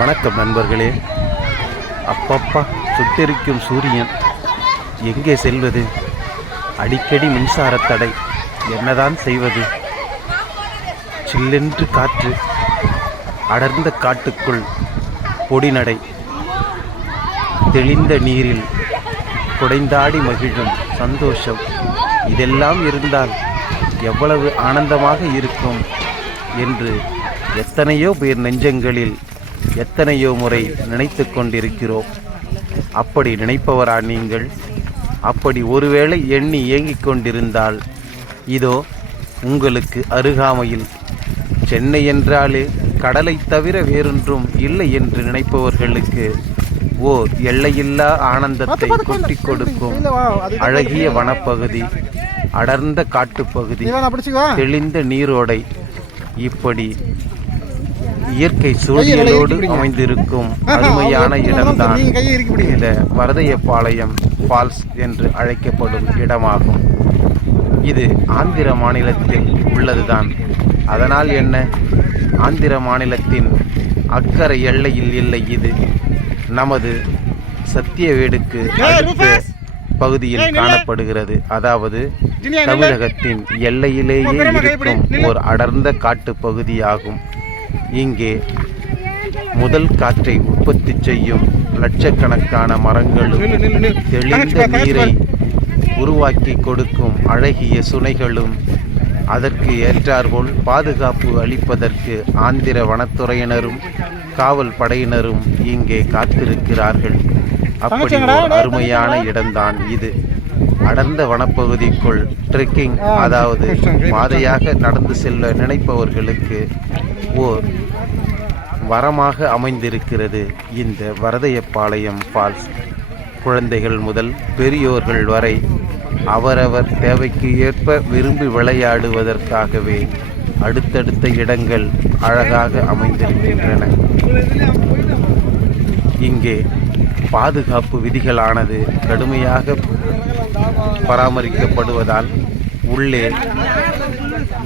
வணக்கம் நண்பர்களே. அப்பப்பா, சுட்டெரிக்கும் சூரியன், எங்கே செல்வது? அடிக்கடி மின்சார தடை, என்னதான் செய்வது? சில்லென்று காற்று, அடர்ந்த காட்டுக்குள் பொடிநடை, தெளிந்த நீரில் குடைந்தாடி மகிழும் சந்தோஷம், இதெல்லாம் இருந்தால் எவ்வளவு ஆனந்தமாக இருக்கும் என்று எத்தனையோ பேர் நெஞ்சங்களில் எத்தனையோ முறை நினைத்து கொண்டிருக்கிறோம். அப்படி நினைப்பவரா நீங்கள்? அப்படி ஒருவேளை எண்ணி ஏங்கிக் கொண்டிருந்தால் இதோ உங்களுக்கு அருகாமையில் சென்னை என்றாலே கடலை தவிர வேறொன்றும் இல்லை என்று நினைப்பவர்களுக்கு ஓர் எல்லையில்லா ஆனந்தத்தை கொட்டி கொடுக்கும் அழகிய வனப்பகுதி, அடர்ந்த காட்டுப்பகுதி, தெளிந்த நீரோடை, இப்படி இயற்கை சூழலோடு அமைந்திருக்கும் அருமையான இடம்தான் இந்த வரதயபாளையம் ஃபால்ஸ் என்று அழைக்கப்படும் இடமாகும். இது ஆந்திர மாநிலத்தில் உள்ளதுதான். அதனால் என்ன, ஆந்திர மாநிலத்தின் அக்கறை எல்லையில் இல்லை. இது நமது சத்தியவேடுக்கு அடுத்த பகுதியில் காணப்படுகிறது. அதாவது தமிழகத்தின் எல்லையிலேயே இருக்கும் ஒரு அடர்ந்த காட்டு பகுதியாகும். இங்கே முதல் காற்றை உற்பத்தி செய்யும் லட்சக்கணக்கான மரங்களும் தெளிந்த நீரை உருவாக்கி கொடுக்கும் அழகிய சுனைகளும், அதற்கு ஏற்றாற்போல் பாதுகாப்பு அளிப்பதற்கு ஆந்திர வனத்துறையினரும் காவல் படையினரும் இங்கே காத்திருக்கிறார்கள். அப்படி ஒரு அருமையான இடம்தான் இது. அடர்ந்த வனப்பகுதிக்குள் ட்ரெக்கிங், அதாவது பாதையாக நடந்து செல்ல நினைப்பவர்களுக்கு ஓர் வரமாக அமைந்திருக்கிறது இந்த வரதயபாளையம் ஃபால்ஸ். குழந்தைகள் முதல் பெரியோர்கள் வரை அவரவர் தேவைக்கு ஏற்ப விரும்பி விளையாடுவதற்காகவே அடுத்தடுத்த இடங்கள் அழகாக அமைந்திருக்கின்றன. இங்கே பாதுகாப்பு விதிகளானது கடுமையாக பராமரிக்கப்படுவதால் உள்ளே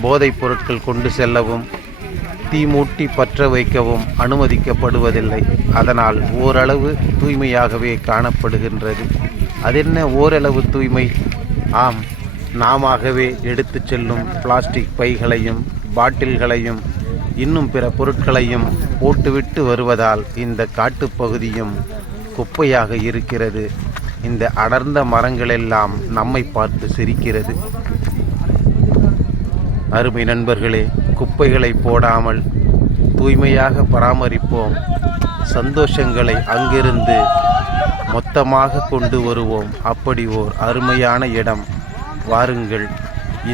போதைப் பொருட்கள் கொண்டு செல்லவும் தீமூட்டி பற்ற வைக்கவும் அனுமதிக்கப்படுவதில்லை. அதனால் ஓரளவு தூய்மையாகவே காணப்படுகின்றது. அதென்ன ஓரளவு தூய்மை? ஆம், நாமவே எடுத்து செல்லும் பிளாஸ்டிக் பைகளையும் பாட்டில்களையும் இன்னும் பிற பொருட்களையும் போட்டுவிட்டு வருவதால் இந்த காட்டுப்பகுதியும் குப்பையாக இருக்கிறது. இந்த அடர்ந்த மரங்களெல்லாம் நம்மை பார்த்து சிரிக்கிறது. அருமை நண்பர்களே, குப்பைகளை போடாமல் தூய்மையாக பராமரிப்போம். சந்தோஷங்களை அங்கிருந்து மொத்தமாக கொண்டு வருவோம். அப்படி ஓர் அருமையான இடம். வாருங்கள்,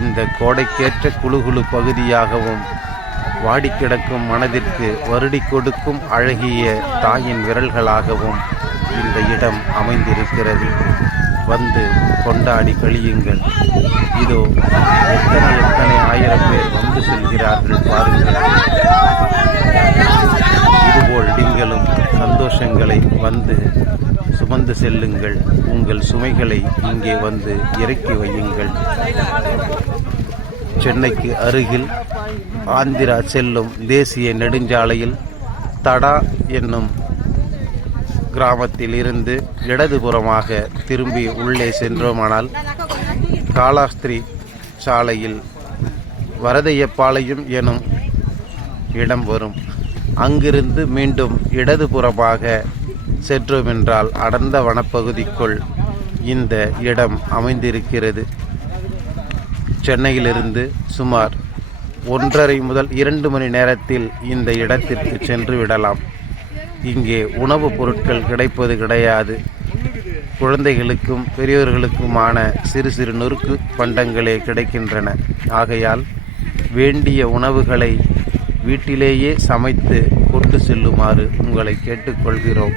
இந்த கோடைக்கேற்ற குளுகுளு பகுதியாகவும் வாடிக்கிடக்கும் மனதிற்கு வருடி கொடுக்கும் அழகிய தாயின் விரல்களாகவும் இந்த இடம் அமைந்திருக்கிறது. வந்து கொண்டாடி கழியுங்கள். இதோ எத்தனை ஆயிரம் பேர் வந்து செல்கிறார்கள் பாருங்கள். இதுபோல் நீங்களும் சந்தோஷங்களை வந்து சுமந்து செல்லுங்கள். உங்கள் சுமைகளை இங்கே வந்து இறக்கி வையுங்கள். சென்னைக்கு அருகில் ஆந்திரா செல்லும் தேசிய நெடுஞ்சாலையில் தடா என்னும் கிராமத்தில் இருந்து இடதுபுறமாக திரும்பி உள்ளே சென்றோமானால் காலாஸ்திரி சாலையில் வரதயபாளையம் எனும் இடம் வரும். அங்கிருந்து மீண்டும் இடதுபுறமாக சென்றோமென்றால் அடர்ந்த வனப்பகுதிக்குள் இந்த இடம் அமைந்திருக்கிறது. சென்னையிலிருந்து சுமார் 1.5 முதல் 2 மணி நேரத்தில் இந்த இடத்திற்கு சென்று விடலாம். இங்கே உணவுப் பொருட்கள் கிடைப்பது கிடையாது. குழந்தைகளுக்கும் பெரியோர்களுக்குமான சிறு சிறு நொறுக்கு பண்டங்களே கிடைக்கின்றன. ஆகையால் வேண்டிய உணவுகளை வீட்டிலேயே சமைத்து கொண்டு செல்லுமாறு உங்களை கேட்டுக்கொள்கிறோம்.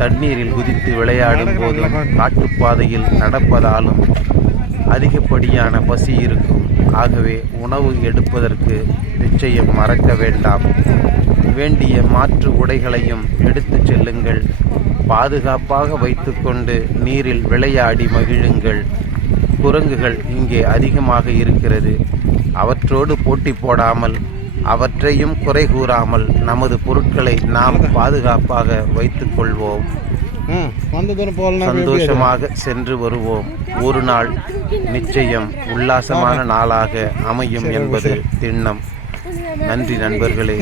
தண்ணீரில் குதித்து விளையாடும் போதும் காட்டுப்பாதையில் நடப்பதாலும் அதிகப்படியான பசி இருக்கும். ஆகவே உணவு எடுப்பதற்கு நிச்சயம் மறக்க வேண்டாம். வேண்டிய மாற்று உடைகளையும் எடுத்து செல்லுங்கள். பாதுகாப்பாக வைத்துக்கொண்டு நீரில் விளையாடி மகிழுங்கள். குரங்குகள் இங்கே அதிகமாக இருக்கிறது. அவற்றோடு போட்டி போடாமல் அவற்றையும் குறை கூறாமல் நமது பொருட்களை நாம் பாதுகாப்பாக வைத்துக் கொள்வோம். சந்தோஷமாக சென்று வருவோம். ஒரு நாள் நிச்சயம் உல்லாசமான நாளாக அமையும் என்பது திண்ணம். நன்றி நண்பர்களே.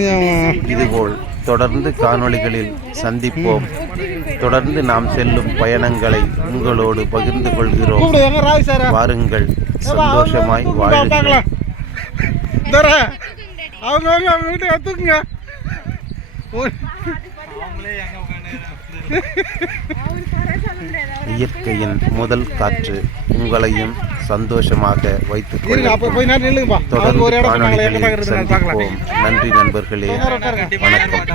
இதுபோல் தொடர்ந்து காணொளிகளில் சந்திப்போம். தொடர்ந்து நாம் செல்லும் பயணங்களை உங்களோடு பகிர்ந்து கொள்கிறோம். வாருங்கள், சந்தோஷமாய் வாழுங்கள். இயற்கையின் முதல் காற்று உங்களையும் சந்தோஷமாக வைத்துக் கொள்ளும். தொடர்ந்து காணொளிகளில் சந்திப்போம். நன்றி நண்பர்களே, வணக்கம்.